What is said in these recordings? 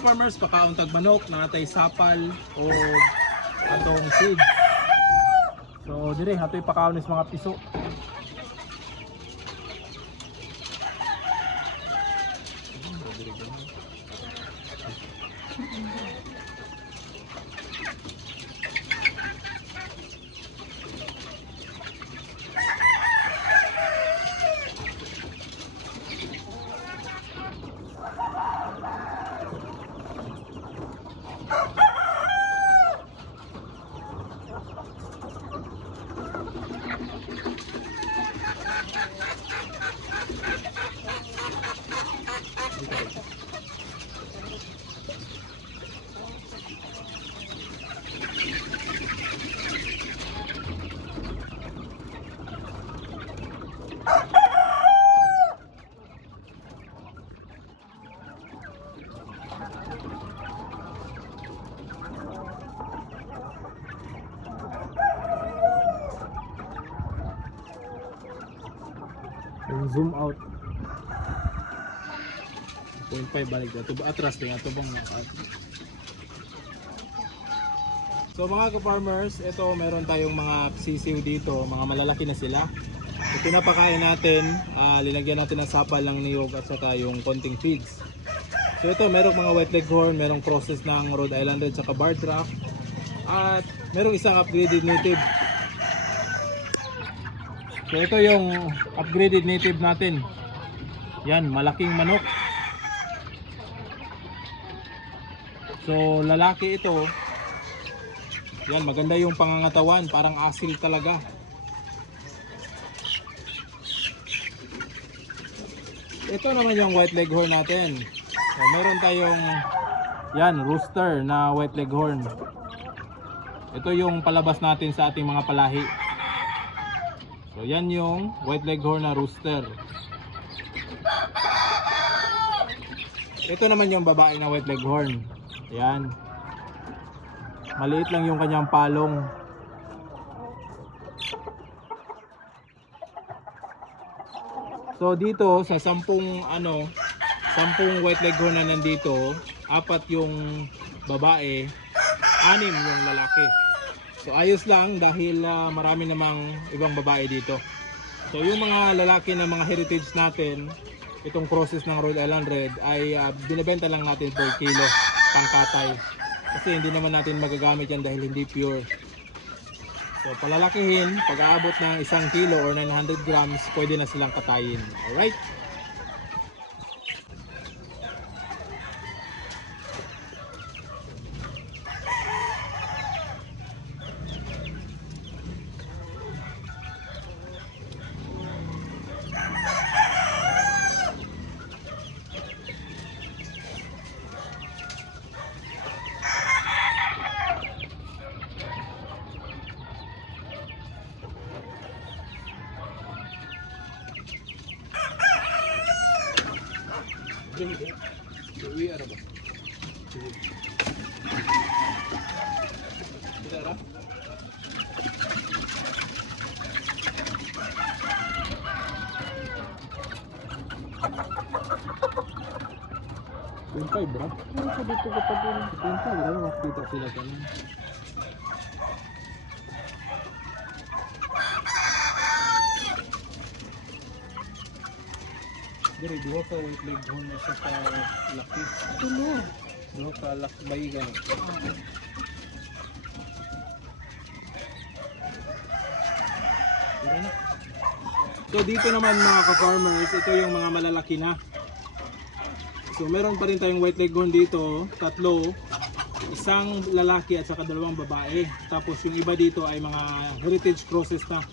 ka-farmers, pakauntag manok na natay sapal o atong seed. So dire hatoy pakaunis mga piso. Zoom out 0.5 balik na ito atras din ito bang so mga ka-farmers, ito meron tayong mga sisiw dito, mga malalaki na sila. Ito pinapakain natin, linagyan natin ng sapal ng niyog at saka yung konting feeds. So ito merong mga white leghorn, merong process ng Rhode Island Red saka Barred Rock, at merong isang upgraded native. So ito yung upgraded native natin. Yan, malaking manok. So lalaki ito. Yan, maganda yung pangangatawan, parang asil talaga. Ito naman yung white leghorn natin. So meron tayong yan, rooster na white leghorn. Ito yung palabas natin sa ating mga palahi. So yan yung white leghorn na rooster. Ito naman yung babae na white leghorn. Yan. Maliit lang yung kanyang palong. So dito sa 10 white leghorn na nandito, 4 yung babae, 6 yung lalaki. So ayos lang dahil marami namang ibang babae dito. So yung mga lalaki na mga heritage natin, itong process ng Rhode Island Red ay binibenta lang natin per kilo pangkatay. Kasi hindi naman natin magagamit yan dahil hindi pure. So palalakihin, pag aabot ng 1 kilo or 900 grams, pwede na silang katayin. Alright? Uwi ada ba? Tidak ada. Bintay bro. Ano dito kapag bintay, wala makita sila kanina. Dari dua ka white leghorn na sa laki. Tulo. Dua ka lakbay gani. So dito naman mga ka-farmers, ito yung mga malalaki na. So meron pa rin tayong white leghorn dito, 3, isang lalaki at saka 2 babae. Tapos yung iba dito ay mga heritage crosses na.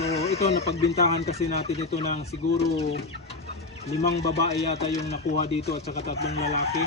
So ito napagbintahan kasi natin ito ng siguro 5 babae yata yung nakuha dito at saka 3 lalaki.